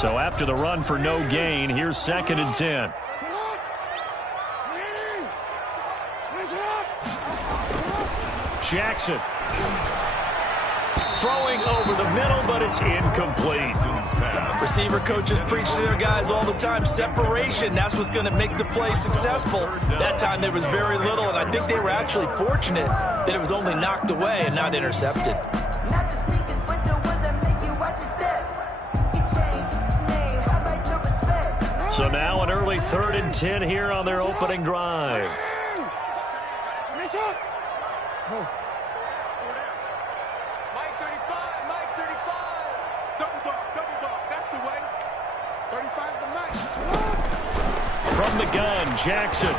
So after the run for no gain, here's 2nd and 10. Jackson throwing over the middle, but it's incomplete. Receiver coaches preach to their guys all the time. Separation, that's what's going to make the play successful. That time there was very little, and I think they were actually fortunate that it was only knocked away and not intercepted. So now an early 3rd and 10 here on their opening drive. From the gun, Jackson.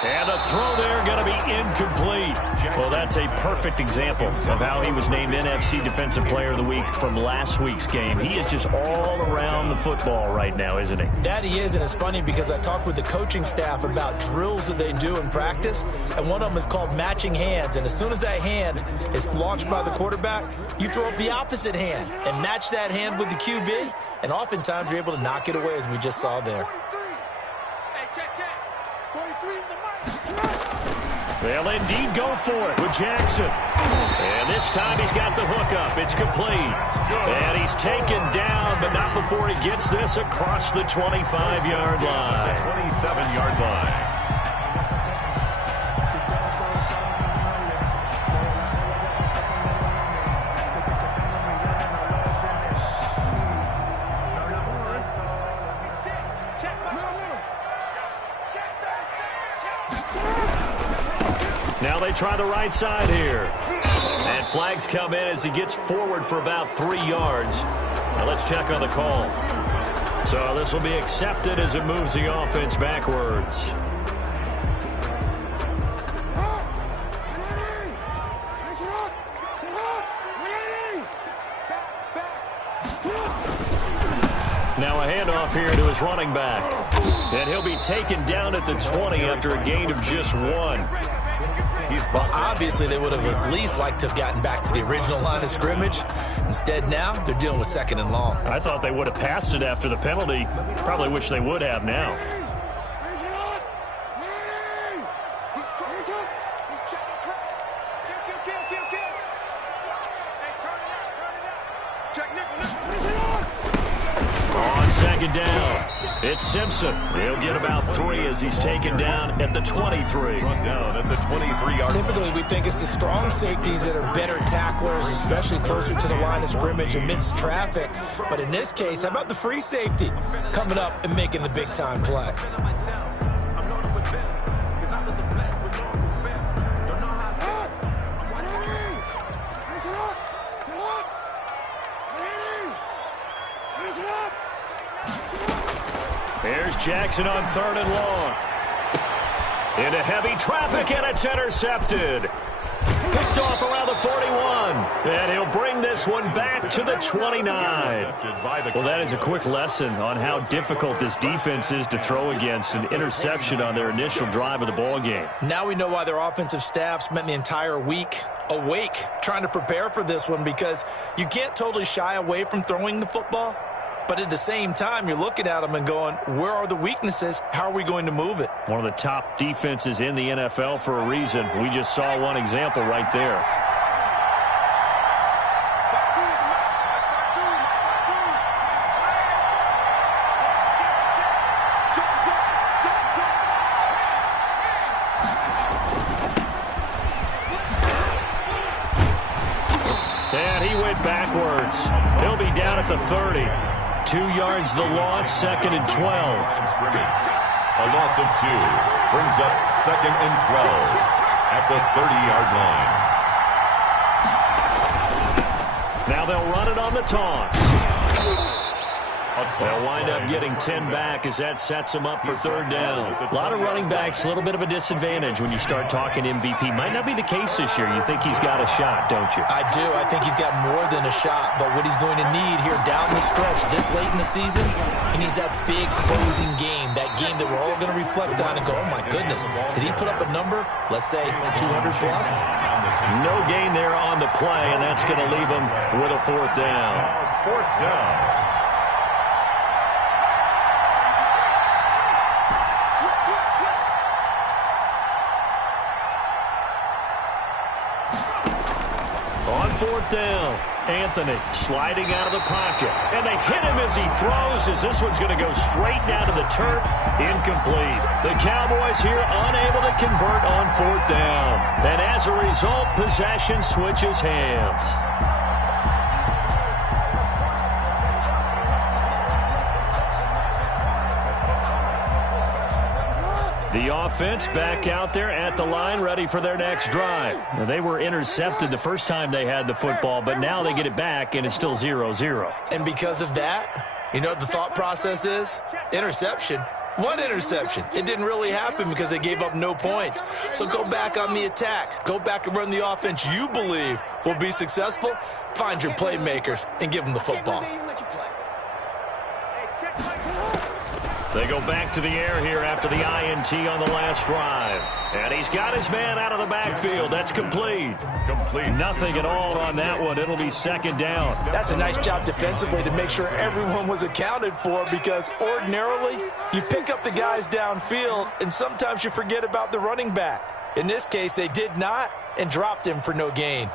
And the throw there going to be incomplete. Well, that's a perfect example of how he was named NFC Defensive Player of the Week from last week's game. He is just all around the football right now, isn't he? That he is, and it's funny because I talked with the coaching staff about drills that they do in practice, and one of them is called matching hands. And as soon as that hand is launched by the quarterback, you throw up the opposite hand and match that hand with the QB, and oftentimes you're able to knock it away, as we just saw there. They'll indeed go for it with Jackson. And this time he's got the hookup. It's complete. And he's taken down, but not before he gets this across the 25-yard line. 27-yard line. Now they try the right side here. And flags come in as he gets forward for about 3 yards. Now let's check on the call. So this will be accepted as it moves the offense backwards. Now a handoff here to his running back. And he'll be taken down at the 20 after a gain of just 1. Well, obviously they would have at least liked to have gotten back to the original line of scrimmage. Instead now, they're dealing with 2nd and long. I thought they would have passed it after the penalty. Probably wish they would have now. On 2nd down, it's Simpson. He'll get about 3 as he's taken down at the 23. Down at the 23-yard. Typically, we think it's the strong safeties that are better tacklers, especially closer to the line of scrimmage amidst traffic. But in this case, how about the free safety coming up and making the big-time play? There's Jackson on 3rd and long. Into heavy traffic, and it's intercepted. Picked off around the 41. And he'll bring this one back to the 29. Well, that is a quick lesson on how difficult this defense is to throw against. An interception on their initial drive of the ball game. Now we know why their offensive staff spent the entire week awake trying to prepare for this one, because you can't totally shy away from throwing the football. But at the same time, you're looking at them and going, where are the weaknesses? How are we going to move it? One of the top defenses in the NFL for a reason. We just saw one example right there. And he went backwards. He'll be down at the 30. 2 yards the loss, 2nd and 12. A loss of 2 brings up 2nd and 12 at the 30-yard line. Now they'll run it on the toss. They'll wind up getting 10 back as that sets them up for 3rd down. A lot of running backs, a little bit of a disadvantage when you start talking MVP. Might not be the case this year. You think he's got a shot, don't you? I do. I think he's got more than a shot. But what he's going to need here down the stretch this late in the season, he needs that big closing game, that game that we're all going to reflect on and go, oh, my goodness, did he put up a number, let's say 200 plus? No gain there on the play, and that's going to leave him with a 4th down. 4th down. 4th down. Anthony sliding out of the pocket. And they hit him as he throws, as this one's going to go straight down to the turf. Incomplete. The Cowboys here unable to convert on 4th down. And as a result, possession switches hands. The offense back out there at the line, ready for their next drive. Now, they were intercepted the first time they had the football, but now they get it back, and it's still 0-0. And because of that, you know what the thought process is? Interception. What interception? It didn't really happen because they gave up no points. So go back on the attack. Go back and run the offense you believe will be successful. Find your playmakers and give them the football. They go back to the air here after the INT on the last drive. And he's got his man out of the backfield. That's complete. Nothing at all on that one. It'll be 2nd down. That's a nice job defensively to make sure everyone was accounted for, because ordinarily you pick up the guys downfield and sometimes you forget about the running back. In this case, they did not and dropped him for no gain.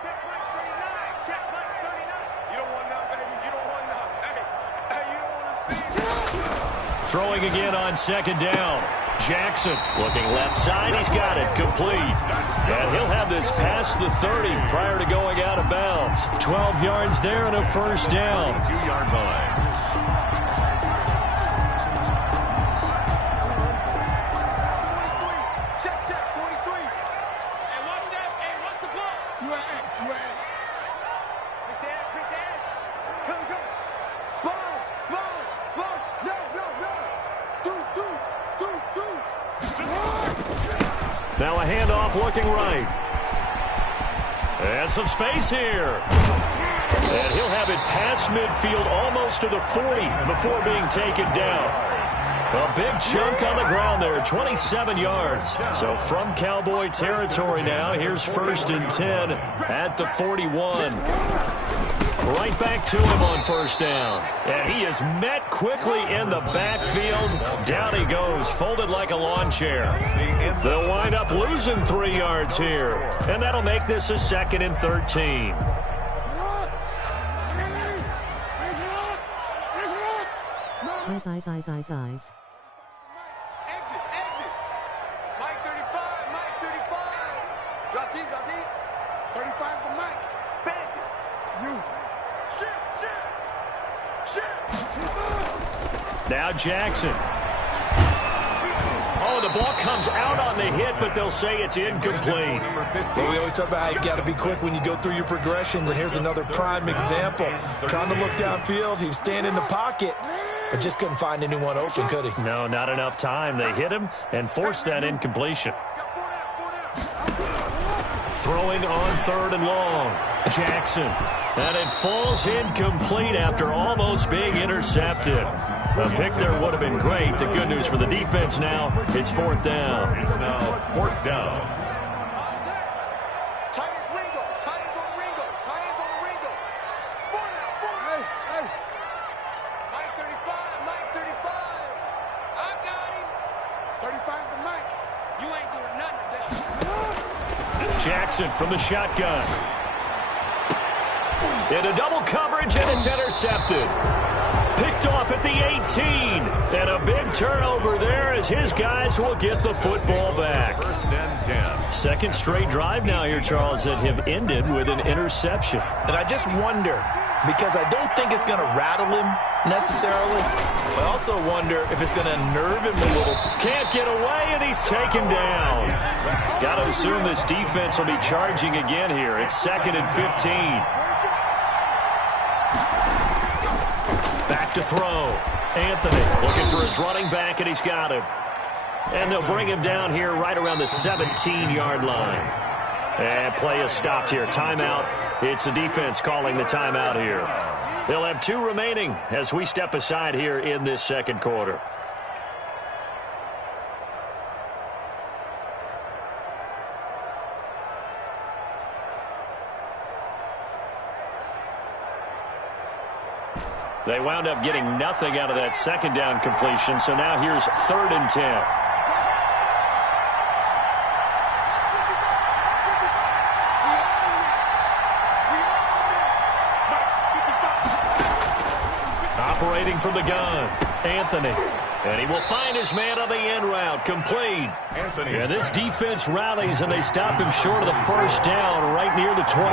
Throwing again on 2nd down. Jackson looking left side. He's got it complete. And he'll have this past the 30 prior to going out of bounds. 12 yards there and a 1st down. 2-yard line. Now a handoff looking right. And some space here. And he'll have it past midfield almost to the 40 before being taken down. A big chunk on the ground there, 27 yards. So from Cowboy territory now, here's 1st and 10 at the 41. Right back to him on 1st down. And he is met quickly in the backfield. Down he goes, folded like a lawn chair. They'll wind up losing 3 yards here. And that'll make this a 2nd and 13. Eyes. Exit. Mike 35. Drop deep. 35's the mic. Bag it. You. Shit. Now Jackson. Oh, the ball comes out on the hit, but they'll say it's incomplete. Well, we always talk about how you got to be quick when you go through your progressions, and here's another prime example. Trying to look downfield, he was standing in the pocket, but just couldn't find anyone open, could he? No, not enough time. They hit him and forced that incompletion. Throwing on 3rd and long. Jackson. And it falls incomplete after almost being intercepted. A pick there would have been great. The good news for the defense now, it's 4th down. It's now 4th down. Tight ends on Ringo. Four now. Hey. Mike 35. I got him. 35's the mic. You ain't doing nothing today. Jackson from the shotgun. Into double coverage, and it's intercepted. Picked off at the 18. And a big turnover there as his guys will get the football back. 1st and 10. 2nd straight drive now here, Charles, that have ended with an interception. And I just wonder, because I don't think it's going to rattle him necessarily, I also wonder if it's going to nerve him a little. Can't get away, and he's taken down. Got to assume this defense will be charging again here. It's 2nd and 15. Back to throw. Anthony looking for his running back, and he's got him. And they'll bring him down here right around the 17-yard line. And play is stopped here. Timeout. It's the defense calling the timeout here. They'll have 2 remaining as we step aside here in this 2nd quarter. They wound up getting nothing out of that 2nd down completion, so now here's 3rd and 10. operating from the gun. Anthony. And he will find his man on the end route. Complete. Anthony. And this defense rallies, and they stop him short of the first down right near the 24.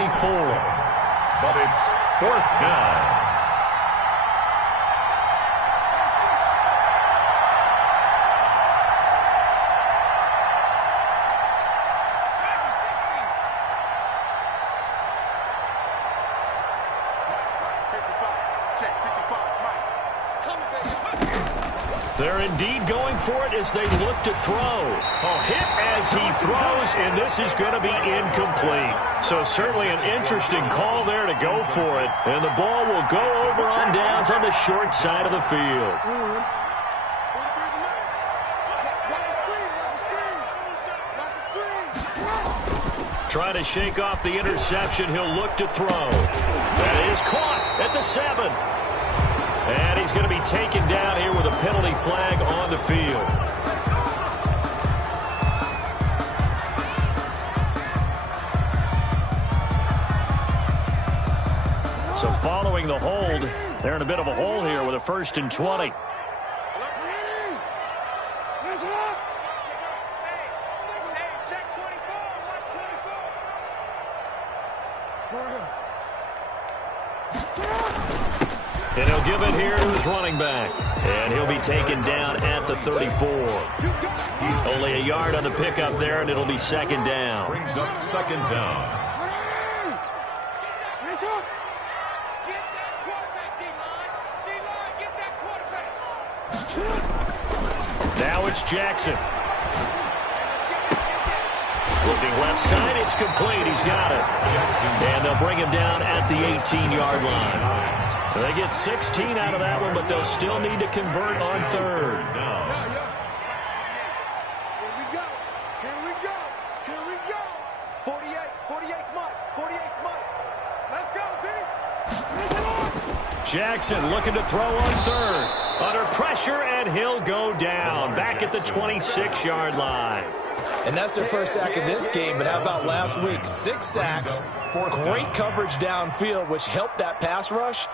But it's fourth down. They're indeed going for it as they look to throw. A hit as he throws, and this is going to be incomplete. So certainly an interesting call there to go for it. And the ball will go over on downs on the short side of the field. Trying to shake off the interception. He'll look to throw. That is caught at the 7. And he's going to be taken down here with a penalty flag on the field. So following the hold, they're in a bit of a hole here with a 1st and 20. And he'll give it here to his running back. And he'll be taken down at the 34. Only a yard on the pickup there, and it'll be 2nd down. Brings up 2nd down. Now it's Jackson. Looking left side, it's complete. He's got it. And they'll bring him down at the 18-yard line. They get 16 out of that one, but they'll still need to convert on 3rd. Here we go. Here we go. Here we go. 48 Mike. 48 Mike. Let's go, D. Jackson looking to throw on 3rd. Under pressure, and he'll go down. Back at the 26-yard line. And that's their first sack of this game, but how about last week? 6 sacks, great coverage downfield, which helped that pass rush.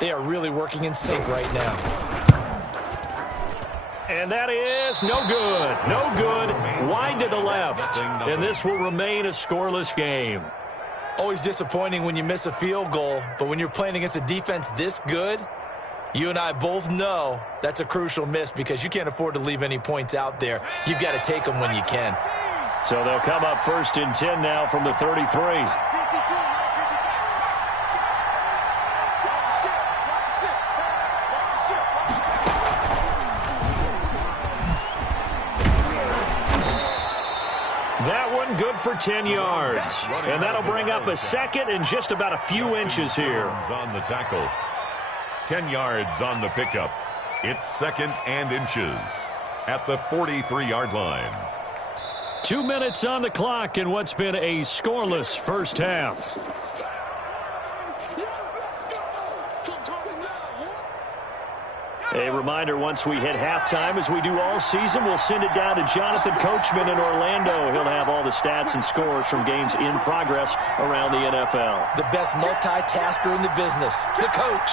They are really working in sync right now. And that is no good. No good. Wide to the left. And this will remain a scoreless game. Always disappointing when you miss a field goal, but when you're playing against a defense this good, you and I both know that's a crucial miss because you can't afford to leave any points out there. You've got to take them when you can. So they'll come up 1st and 10 now from the 33. That one good for 10 yards. And that'll bring up a 2nd and just about a few inches here. On the tackle. 10 yards on the pickup. It's 2nd and inches at the 43-yard line. 2 minutes on the clock in what's been a scoreless first half. A reminder, once we hit halftime, as we do all season, we'll send it down to Jonathan Coachman in Orlando. He'll have all the stats and scores from games in progress around the NFL. The best multitasker in the business, the coach.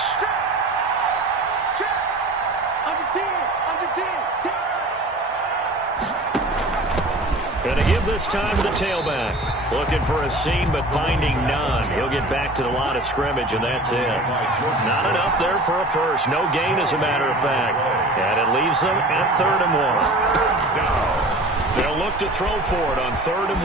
Going to give this time to the tailback. Looking for a seam, but finding none. He'll get back to the line of scrimmage, and that's it. Not enough there for a first. No gain, as a matter of fact. And it leaves them at 3rd and 1. They'll look to throw for it on 3rd and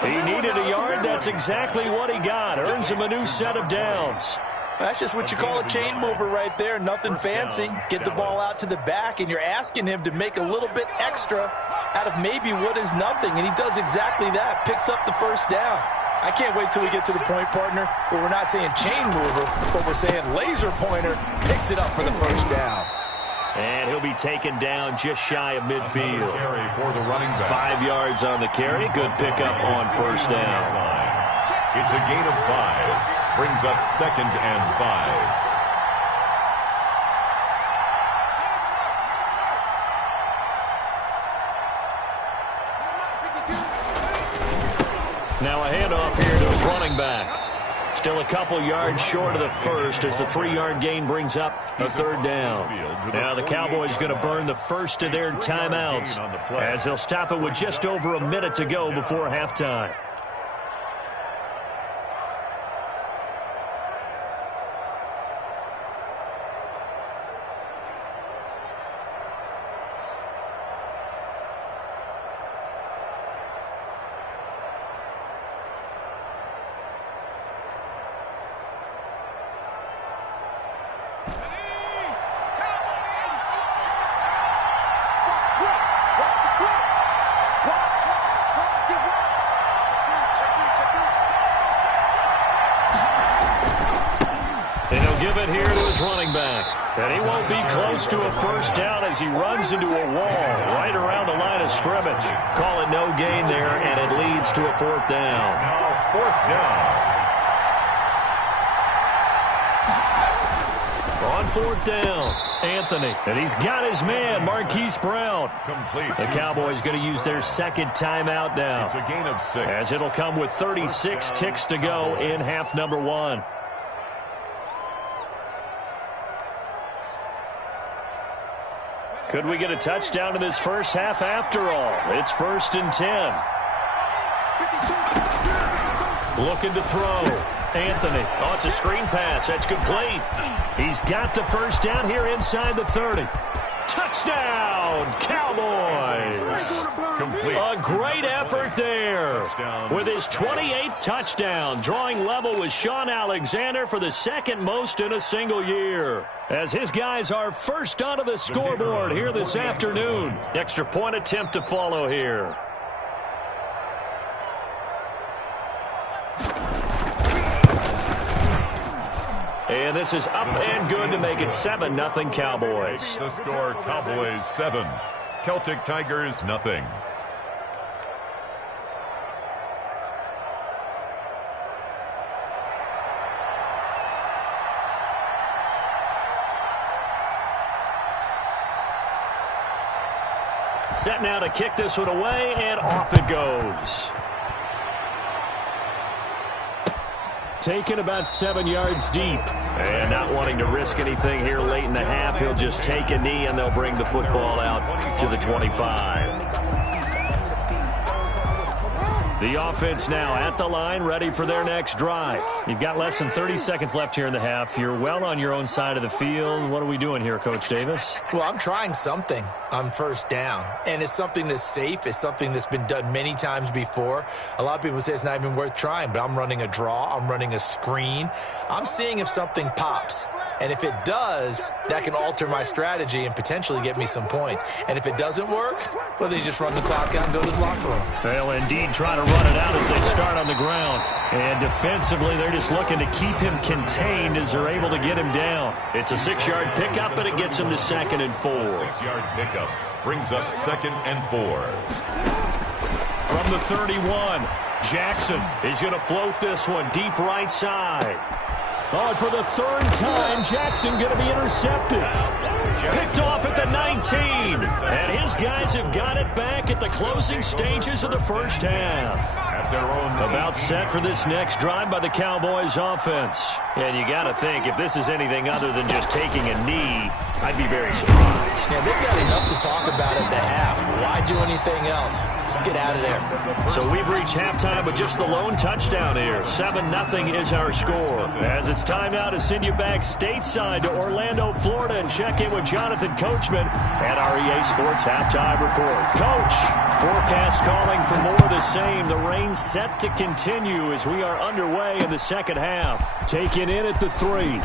1. He needed a yard. That's exactly what he got. Earns him a new set of downs. That's just what you call a chain mover right there. Nothing fancy. Get the ball out to the back, and you're asking him to make a little bit extra out of maybe what is nothing, and he does exactly that. Picks up the first down. I can't wait till we get to the point, partner, where we're not saying chain mover, but we're saying laser pointer picks it up for the first down. And he'll be taken down just shy of midfield. Carry for the running back. 5 yards on the carry. Good pickup on first down. It's a gain of 5. Brings up 2nd and 5. Now a handoff here to his running back. Still a couple yards short of the first as the 3-yard gain brings up a third down. Now the Cowboys going to burn the first of their timeouts as they'll stop it with just over a minute to go before halftime. And he won't be close to a first down as he runs into a wall right around the line of scrimmage. Call it no gain there, and it leads to a fourth down. Now fourth down. On fourth down, Anthony. And he's got his man, Marquise Brown. Complete. The Cowboys going to use their second timeout now. It's a gain of 6. As it'll come with 36 ticks to go in half number 1. Could we get a touchdown in this first half after all? It's 1st and 10. Looking to throw. Anthony. Oh, it's a screen pass. That's complete. He's got the first down here inside the 30. Touchdown, Cowboys. Complete. A great effort there. With his 28th touchdown, drawing level with Sean Alexander for the second most in a single year. As his guys are first onto the scoreboard here this afternoon. Extra point attempt to follow here. And this is up and good to make it 7-0 Cowboys. The score, Cowboys 7. Celtic Tigers nothing. Set now to kick this one away, and off it goes. Taken about 7 yards deep. And not wanting to risk anything here late in the half, he'll just take a knee, and they'll bring the football out to the 25. The offense now at the line, ready for their next drive. You've got less than 30 seconds left here in the half. You're well on your own side of the field. What are we doing here, Coach Davis? Well, I'm trying something on first down, and it's something that's safe. It's something that's been done many times before. A lot of people say it's not even worth trying, but I'm running a draw. I'm running a screen. I'm seeing if something pops. And if it does, that can alter my strategy and potentially get me some points. And if it doesn't work, well, then you just run the clock out and go to the locker room. They'll indeed try to run it out as they start on the ground. And defensively, they're just looking to keep him contained as they're able to get him down. It's a 6-yard pickup, and it gets him to 2nd and 4. 6-yard pickup brings up 2nd and 4. From the 31, Jackson is going to float this one deep right side. Oh, and for the third time, Jackson going to be intercepted. Picked off at the 19. And his guys have got it back at the closing stages of the first half. About set for this next drive by the Cowboys offense. And you got to think, if this is anything other than just taking a knee, I'd be very surprised. Yeah, they've got enough to talk about at the half. Why do anything else? Just get out of there. So we've reached halftime with just the lone touchdown here. 7-0 is our score. As it's time now to send you back stateside to Orlando, Florida, and check in with Jonathan Coachman at our EA Sports Halftime Report. Coach, forecast calling for more of the same. The rain set to continue as we are underway in the second half. Taken in at the 3.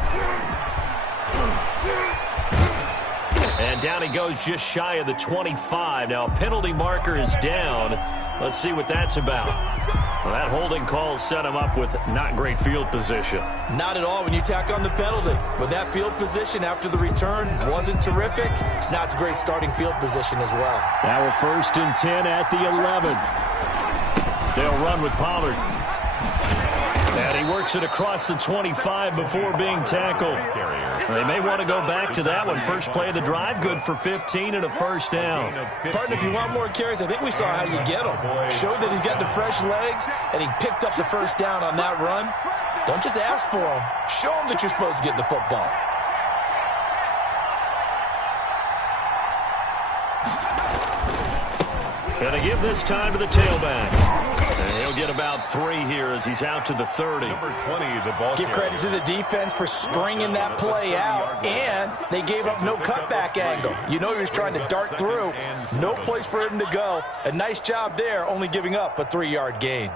And down he goes just shy of the 25. Now, penalty marker is down. Let's see what that's about. Well, that holding call set him up with not great field position. Not at all when you tack on the penalty. With that field position after the return wasn't terrific, it's not a great starting field position as well. Now we're 1st and 10 at the 11. They'll run with Pollard. And he works it across the 25 before being tackled. They may want to go back to that one. First play of the drive, good for 15 and a first down. Partner, if you want more carries, I think we saw how you get him. Showed that he's got the fresh legs, and he picked up the first down on that run. Don't just ask for them. Show them that you're supposed to get the football. Going to give this time to the tailback. And he'll get about 3 here as he's out to the 30. Number 20, the ball Give credit to the defense for stringing that play out, and they gave up no cutback angle. You know he was trying to dart through. No place for him to go. A nice job there, only giving up a 3-yard gain.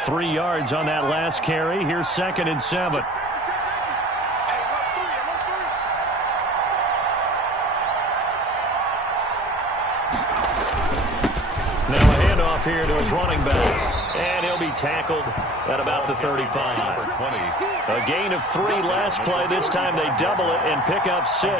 Three yards on that last carry. Here's 2nd and 7. Now a handoff here to his running back. And he'll be tackled at about the 35. A gain of 3 last play. This time they double it and pick up 6.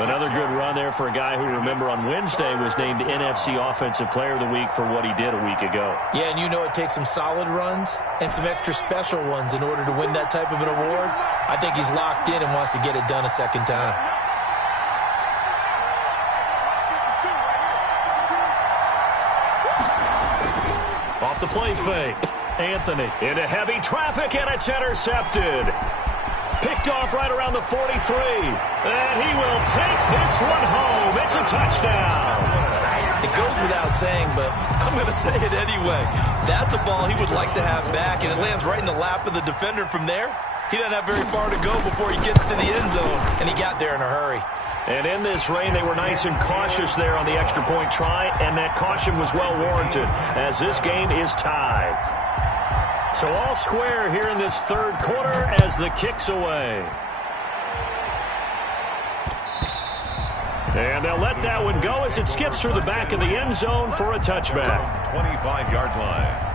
Another good run there for a guy who, remember, on Wednesday was named NFC Offensive Player of the Week for what he did a week ago. Yeah, and you know it takes some solid runs and some extra special ones in order to win that type of an award. I think he's locked in and wants to get it done a second time. Off the play fake. Anthony into heavy traffic, and it's intercepted. Picked off right around the 43. And he will take this one home. It's a touchdown. It goes without saying, but I'm going to say it anyway. That's a ball he would like to have back, and it lands right in the lap of the defender. From there, he doesn't have very far to go before he gets to the end zone, and he got there in a hurry. And in this rain, they were nice and cautious there on the extra point try, and that caution was well warranted as this game is tied. So all square here in this third quarter as the kick's away. And they'll let that one go as it skips through the back of the end zone for a touchback. 25-yard line.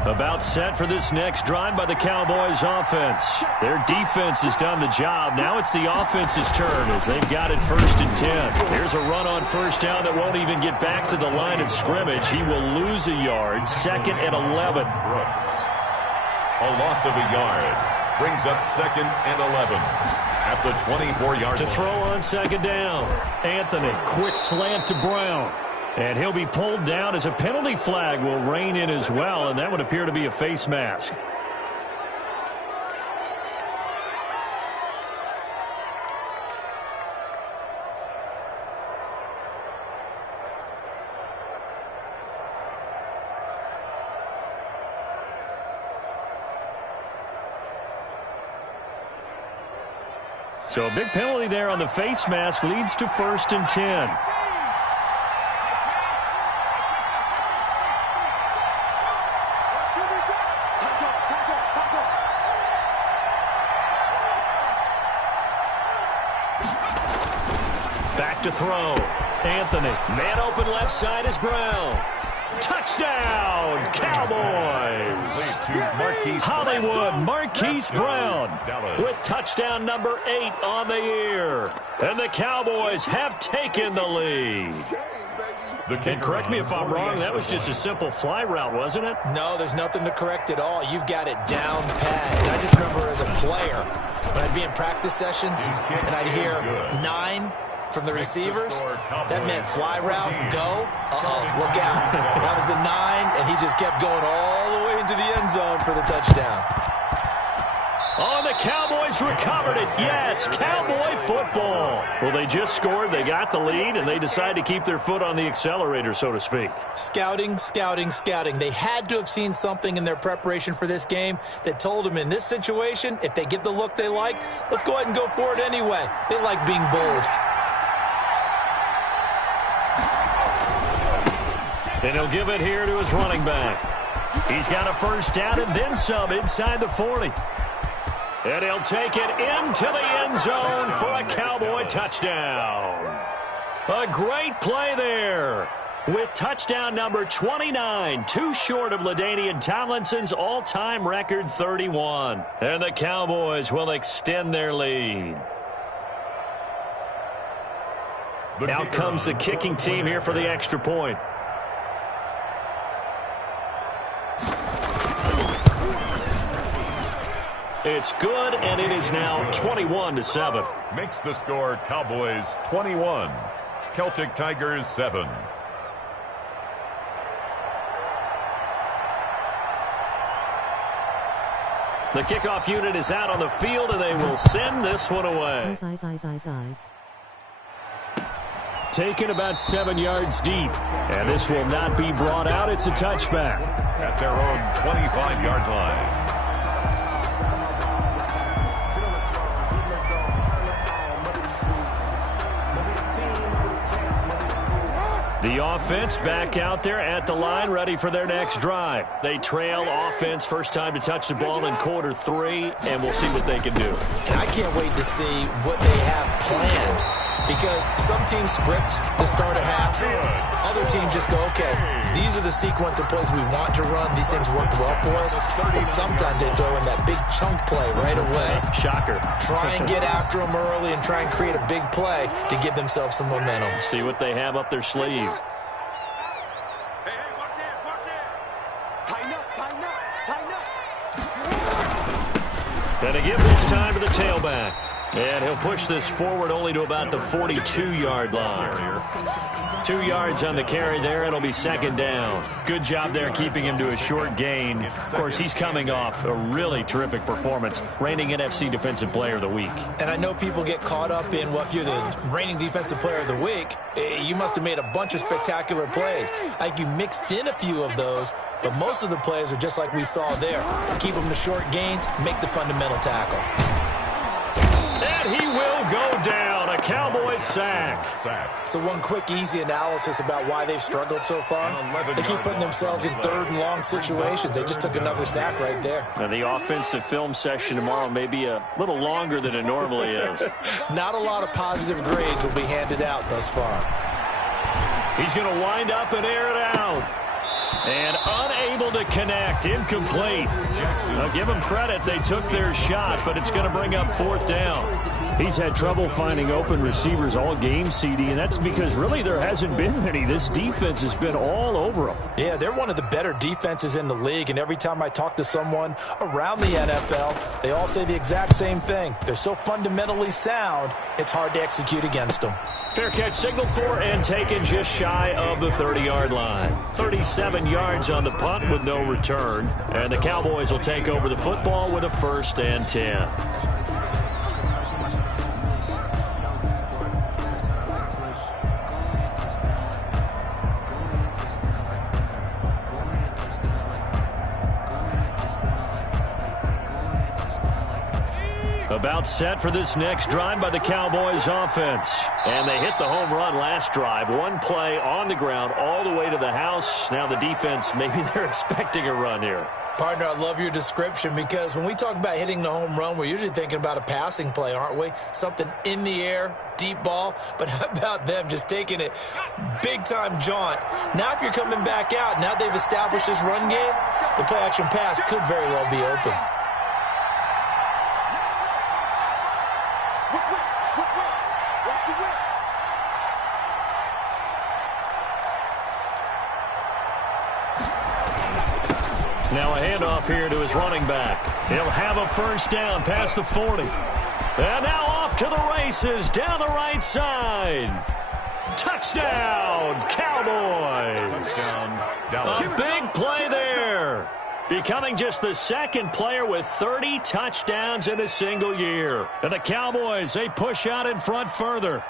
About set for this next drive by the Cowboys offense. Their defense has done the job. Now it's the offense's turn as they've got it 1st and 10. Here's a run on 1st down that won't even get back to the line of scrimmage. He will lose a yard. 2nd and 11. A loss of a yard brings up 2nd and 11 at the 24-yard line. To throw on 2nd down. Anthony, quick slant to Brown. And he'll be pulled down as a penalty flag will rein in as well, and that would appear to be a face mask. So a big penalty there on the face mask leads to 1st and 10. Back to throw. Anthony. Man open left side is Brown. Touchdown, Cowboys. Hollywood Marquise Brown with touchdown number 8 on the year. And the Cowboys have taken the lead. And correct me if I'm wrong, that was just a simple fly route, wasn't it? No, there's nothing to correct at all. You've got it down pat. And I just remember as a player, when I'd be in practice sessions and I'd hear 9 from the receivers, that meant fly route, go, look out. That was the 9, and he just kept going all the way into the end zone for the touchdown. Oh, the Cowboys recovered it. Yes, Cowboy football. Well, they just scored, they got the lead, and they decide to keep their foot on the accelerator, so to speak. Scouting, scouting, scouting. They had to have seen something in their preparation for this game that told them in this situation, if they get the look they like, let's go ahead and go for it anyway. They like being bold. And he'll give it here to his running back. He's got a 1st down and then some inside the 40. And he'll take it into the end zone for a Cowboy touchdown. A great play there with touchdown number 29, too short of LaDainian Tomlinson's all-time record 31. And the Cowboys will extend their lead. Out comes the kicking team here for the extra point. It's good, and it is now 21-7. Makes the score Cowboys 21, Celtic Tigers 7. The kickoff unit is out on the field, and they will send this one away. Taken about 7 yards deep, and this will not be brought out. It's a touchback. At their own 25-yard line. The offense back out there at the line, ready for their next drive. They trail offense, first time to touch the ball in quarter 3, and we'll see what they can do. And I can't wait to see what they have planned, because some teams script to start a half. Other teams just go, okay, these are the sequence of plays we want to run. These things worked well for us. And sometimes they throw in that big chunk play right away. Shocker. Try and get after them early and try and create a big play to give themselves some momentum. See what they have up their sleeve. Hey, watch this, watch this. Tighten up, tighten up, tighten up. And to give this time to the tailback. And he'll push this forward only to about the 42-yard line. 2 yards on the carry there. It'll be second down. Good job there keeping him to a short gain. Of course, he's coming off a really terrific performance, reigning NFC Defensive Player of the Week. And I know people get caught up in, well, if you're the reigning Defensive Player of the Week, you must have made a bunch of spectacular plays. Like you mixed in a few of those, but most of the plays are just like we saw there. Keep them to short gains, make the fundamental tackle. And he will go down. A Cowboys sack. So one quick, easy analysis about why they've struggled so far. They keep putting themselves in third and long situations. They just took another sack right there. And the offensive film session tomorrow may be a little longer than it normally is. Not a lot of positive grades will be handed out thus far. He's going to wind up and air it out. And unable to connect. Incomplete. Now give them credit. They took their shot, but it's going to bring up fourth down. He's had trouble finding open receivers all game, CD, and that's because really there hasn't been many. This defense has been all over them. Yeah, they're one of the better defenses in the league, and every time I talk to someone around the NFL, they all say the exact same thing. They're so fundamentally sound, it's hard to execute against them. Fair catch signaled for and taken just shy of the 30-yard line. 37 yards on the punt with no return, and the Cowboys will take over the football with a 1st and 10. About set for this next drive by the Cowboys offense. And they hit the home run last drive. One play on the ground all the way to the house. Now the defense, maybe they're expecting a run here. Partner, I love your description, because when we talk about hitting the home run, we're usually thinking about a passing play, aren't we? Something in the air, deep ball. But how about them just taking it big-time jaunt? Now if you're coming back out, now they've established this run game, the play-action pass could very well be open. Now a handoff here to his running back. He'll have a 1st down past the 40. And now off to the races down the right side. Touchdown, Cowboys. Touchdown, a big play there. Becoming just the 2nd player with 30 touchdowns in a single year. And the Cowboys, they push out in front further.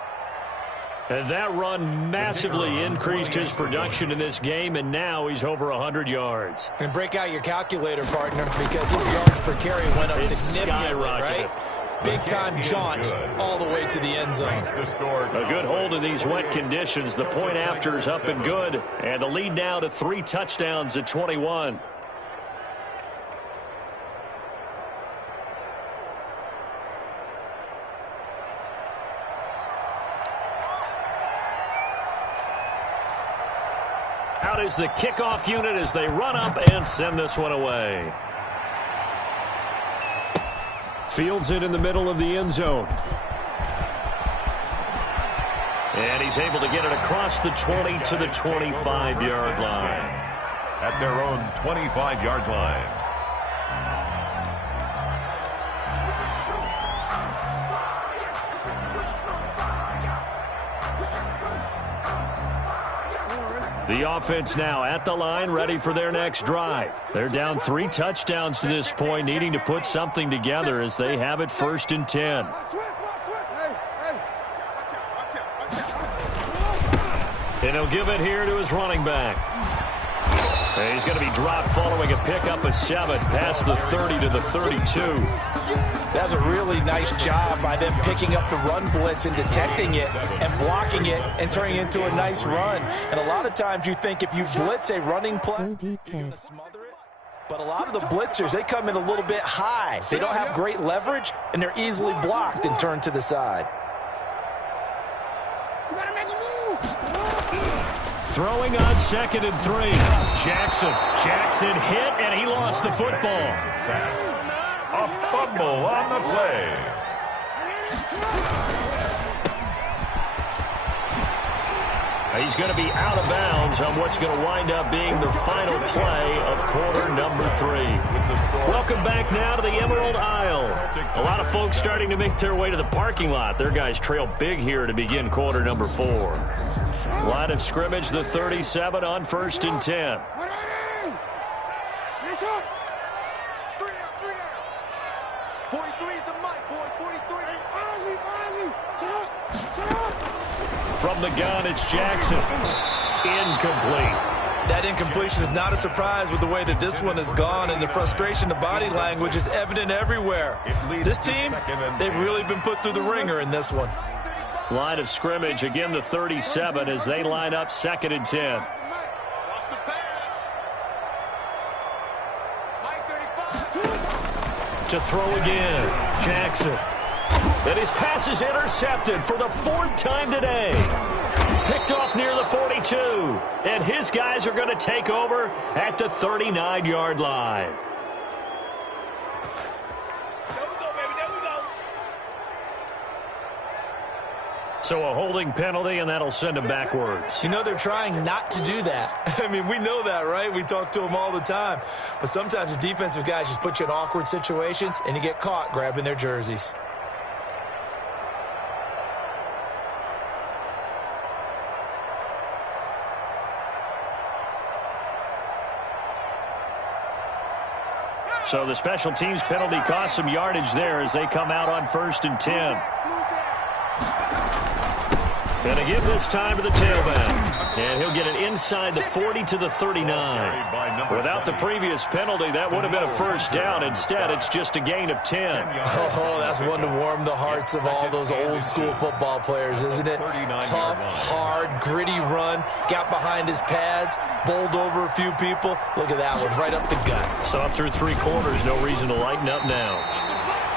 And that run massively increased his production in this game, and now he's over 100 yards. And break out your calculator, partner, because his yards per carry went up significantly, right? Big-time jaunt all the way to the end zone. A good hold in these wet conditions. The point after is up and good. And the lead now to 3 touchdowns at 21. Out is the kickoff unit as they run up and send this one away. Fields it in the middle of the end zone. And he's able to get it across the 20 to the 25-yard line. At their own 25-yard line. The offense now at the line, ready for their next drive. They're down 3 touchdowns to this point, needing to put something together as they have it 1st and 10. And he'll give it here to his running back. And he's going to be dropped following a pickup of 7 past the 30 to the 32. That's a really nice job by them picking up the run blitz and detecting it and blocking it and turning it into a nice run. And a lot of times you think if you blitz a running play, you're going to smother it. But a lot of the blitzers, they come in a little bit high. They don't have great leverage, and they're easily blocked and turned to the side. Throwing on 2nd and 3. Jackson hit, and he lost the football. A fumble on the play. He's going to be out of bounds on what's going to wind up being the final play of quarter number 3. Welcome back now to the Emerald Isle. A lot of folks starting to make their way to the parking lot. Their guys trail big here to begin quarter number 4. Line of scrimmage, the 37 on 1st and 10. 43 is the mic, boy. 43. From the gun, it's Jackson. Incomplete. That incompletion is not a surprise with the way that this one has gone, and the frustration, the body language is evident everywhere. This team, they've really been put through the ringer in this one. Line of scrimmage, again the 37 as they line up 2nd and 10. To throw again, Jackson. And his pass is intercepted for the 4th time today. Picked off near the 42. And his guys are going to take over at the 39-yard line. So a holding penalty, and that'll send him backwards. You know, they're trying not to do that. I mean, we know that, right? We talk to them all the time. But sometimes the defensive guys just put you in awkward situations, and you get caught grabbing their jerseys. So the special teams penalty cost some yardage there as they come out on 1st and 10. Going to give this time to the tailback. And he'll get it inside the 40 to the 39. Without the previous penalty, that would have been a 1st down. Instead, it's just a gain of 10. Oh, that's one to warm the hearts of all those old school football players, isn't it? Tough, hard, gritty run. Got behind his pads, bowled over a few people. Look at that one, right up the gut. So up through 3 quarters, no reason to lighten up now.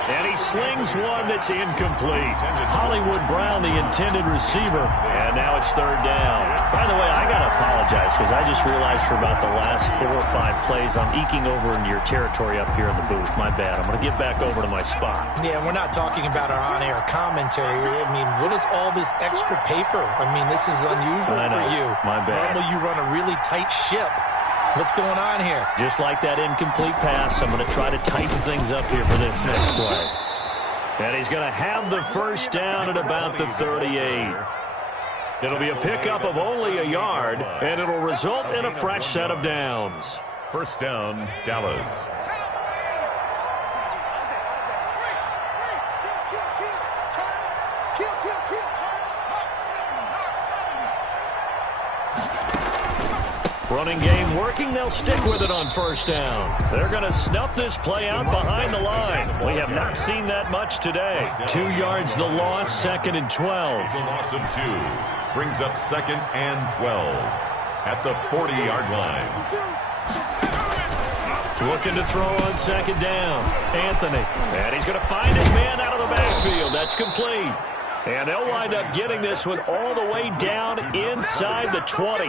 And he slings one that's incomplete. Hollywood Brown, the intended receiver. And now it's 3rd down. By the way, I got to apologize because I just realized for about the last 4 or 5 plays, I'm eking over into your territory up here in the booth. My bad. I'm going to get back over to my spot. Yeah, we're not talking about our on-air commentary. I mean, what is all this extra paper? I mean, this is unusual for you. My bad. Normally you run a really tight ship. What's going on here? Just like that incomplete pass, I'm going to try to tighten things up here for this next play. And he's going to have the 1st down at about the 38. It'll be a pickup of only a yard, and it'll result in a fresh set of downs. 1st down, Dallas. Running game working. They'll stick with it on 1st down. They're going to snuff this play out behind the line. We have not seen that much today. 2 yards the loss, 2nd and 12. The loss of 2 brings up 2nd and 12 at the 40-yard line. Looking to throw on 2nd down. Anthony. And he's going to find his man out of the backfield. That's complete. And they'll wind up getting this one all the way down inside the 20.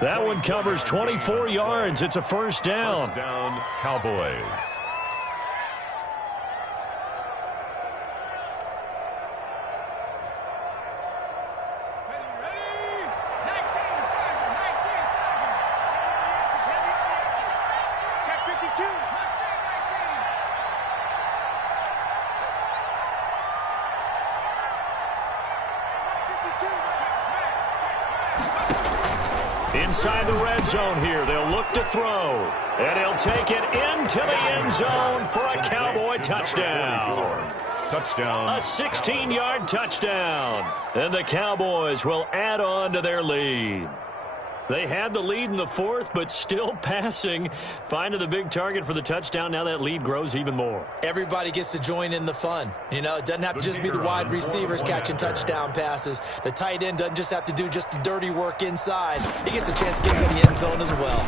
That one covers 24 yards. It's a 1st down. 1st down, Cowboys. inside the red zone here. They'll look to throw. And he'll take it into the end zone for a Cowboy touchdown. Touchdown. A 16-yard touchdown. And the Cowboys will add on to their lead. They had the lead in the fourth, but still passing. Finding the big target for the touchdown. Now that lead grows even more. Everybody gets to join in the fun. You know, it doesn't have to just be the wide receivers catching touchdown passes. The tight end doesn't just have to do just the dirty work inside. He gets a chance to get to the end zone as well.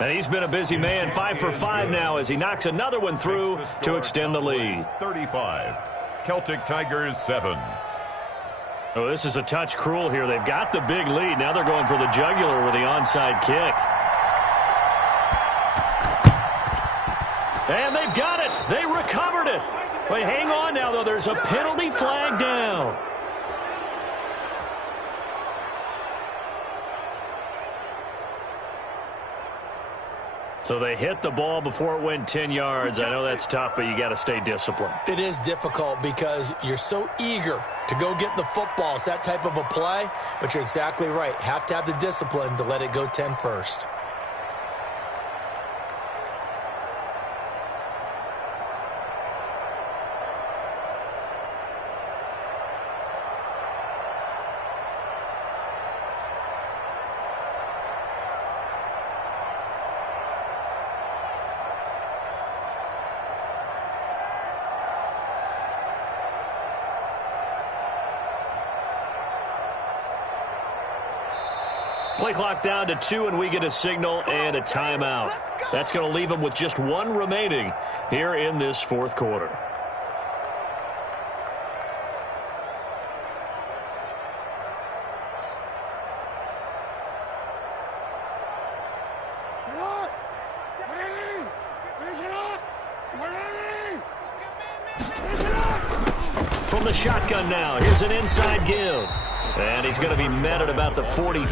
And he's been a busy man, 5 for 5 now as he knocks another one through to extend the lead. 35. Celtic Tigers 7. Oh, this is a touch cruel here. They've got the big lead. Now they're going for the jugular with the onside kick. And they've got it. They recovered it. But hang on now, though. There's a penalty flag down. So they hit the ball before it went 10 yards. I know that's tough, but you got to stay disciplined. It is difficult because you're so eager to go get the football. It's that type of a play, but you're exactly right. Have to have the discipline to let it go 10 first. Play clock down to 2, and we get a signal and a timeout. That's going to leave them with just 1 remaining here in this fourth quarter. From the shotgun now, here's an inside give. And he's going to be met at about the 43.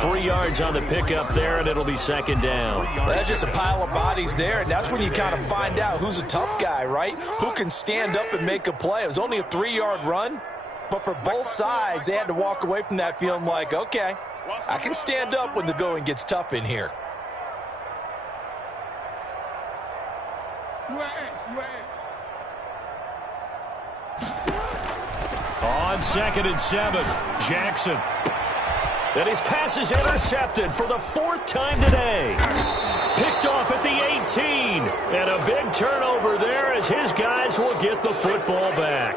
3 yards on the pickup there, and it'll be second down. That's just a pile of bodies there, and that's when you kind of find out who's a tough guy, right? Who can stand up and make a play. It was only a 3-yard run, but for both sides, they had to walk away from that feeling like, okay, I can stand up when the going gets tough in here. On 2nd and 7, Jackson. And his pass is intercepted for the 4th time today. Picked off at the 18. And a big turnover there as his guys will get the football back.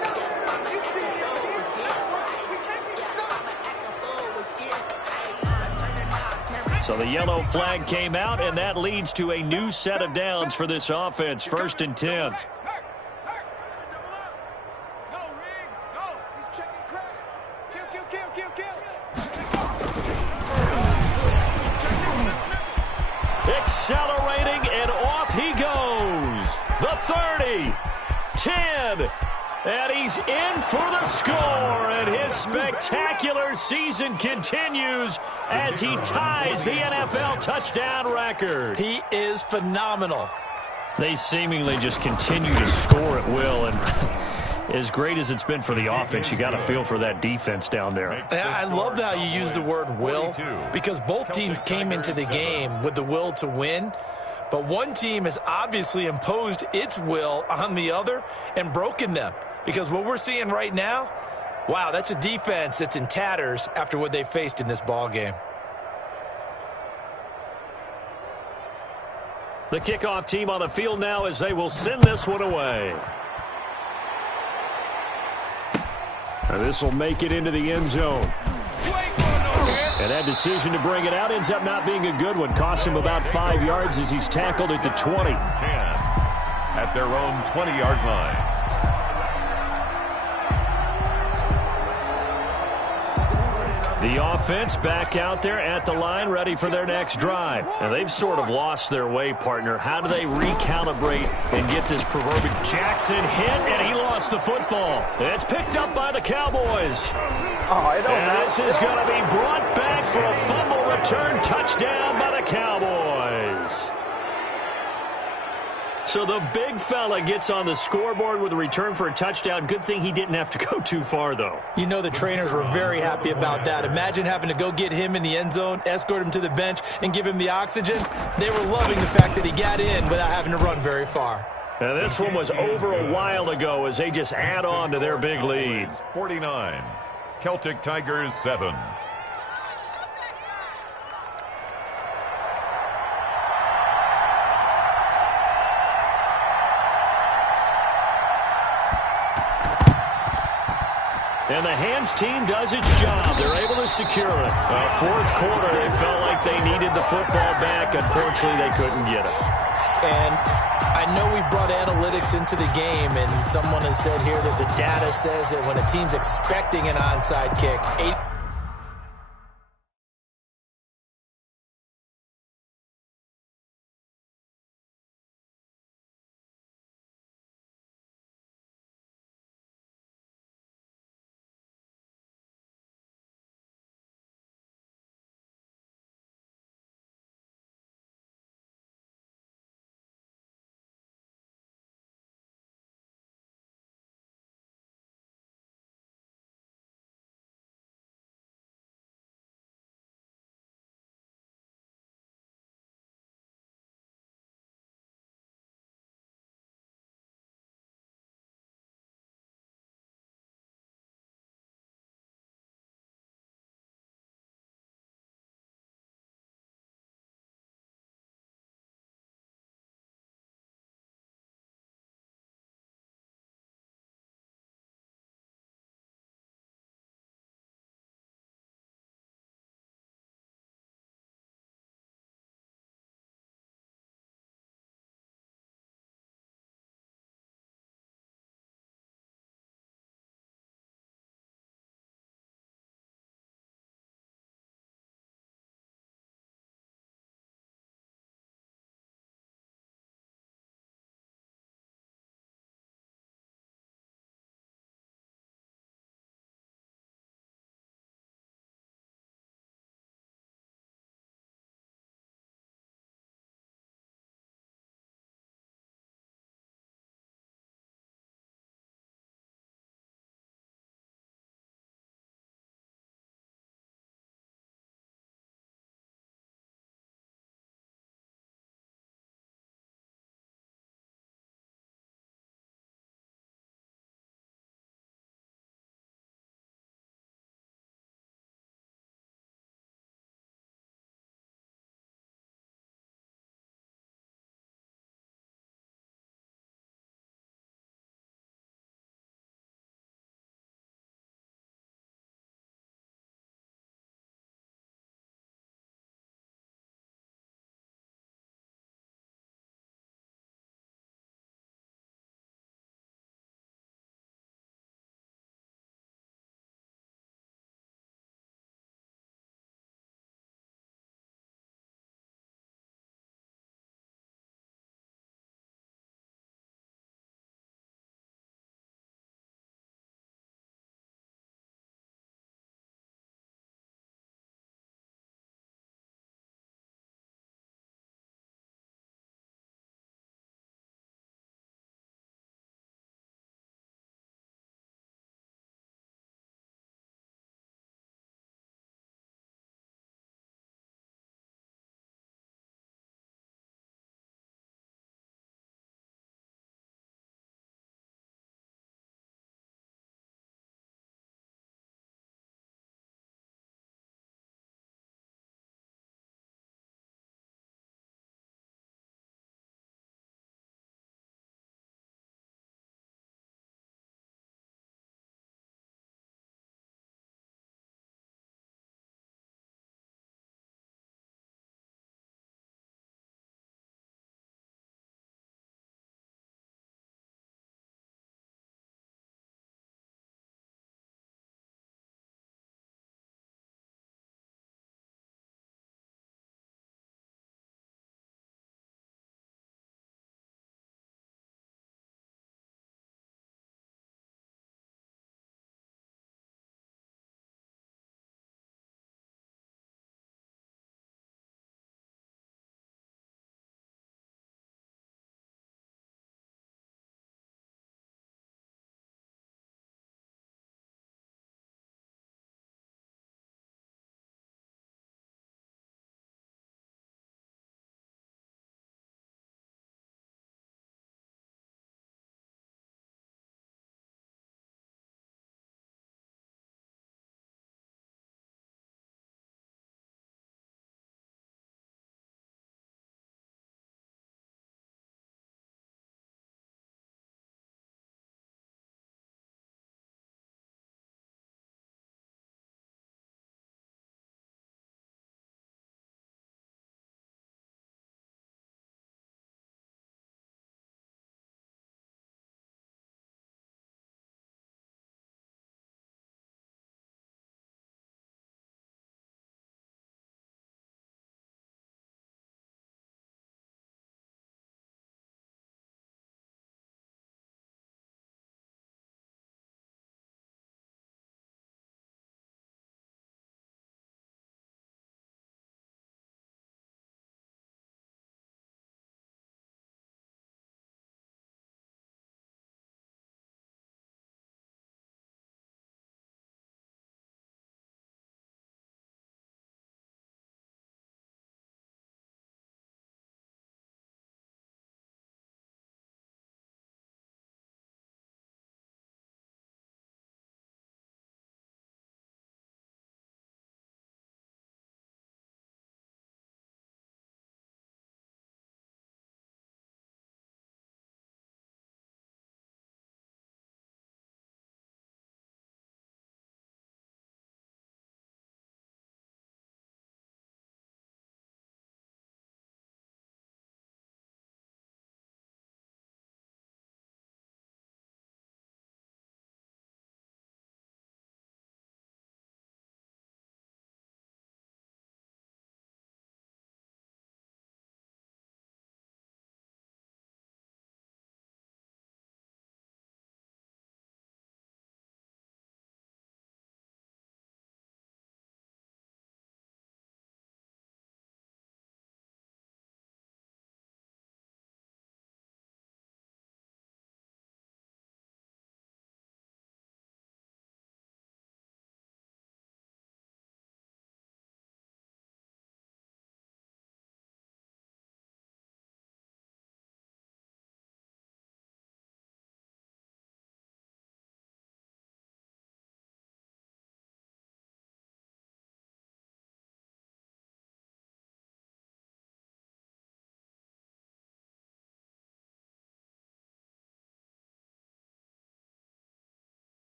So the yellow flag came out, and that leads to a new set of downs for this offense. 1st and 10. Accelerating, and off he goes. The 30, 10, and he's in for the score. And his spectacular season continues as he ties the NFL touchdown record. He is phenomenal. They seemingly just continue to score at will, and as great as it's been for the offense, you got to feel for that defense down there. I love how you use the word will, because both teams came into the game with the will to win, but one team has obviously imposed its will on the other and broken them, because what we're seeing right now, wow, that's a defense that's in tatters after what they faced in this ball game. The kickoff team on the field now as they will send this one away. And this will make it into the end zone. And that decision to bring it out ends up not being a good one. Costs him about 5 yards as he's tackled at the 20. 10 at their own 20-yard line. The offense back out there at the line, ready for their next drive. And they've sort of lost their way, partner. How do they recalibrate and get this proverbial Jackson hit, and he lost the football. It's picked up by the Cowboys. And this is going to be brought back for a fumble return touchdown by the Cowboys. So the big fella gets on the scoreboard with a return for a touchdown. Good thing he didn't have to go too far, though. You know the trainers were very happy about that. Imagine having to go get him in the end zone, escort him to the bench, and give him the oxygen. They were loving the fact that he got in without having to run very far. Now, this one was over a while ago as they just add on to their big lead. 49, Celtic Tigers 7. And the hands team does its job. They're able to secure it. Fourth quarter, they felt like they needed the football back. Unfortunately, they couldn't get it. And I know we brought analytics into the game, and someone has said here that the data says that when a team's expecting an onside kick,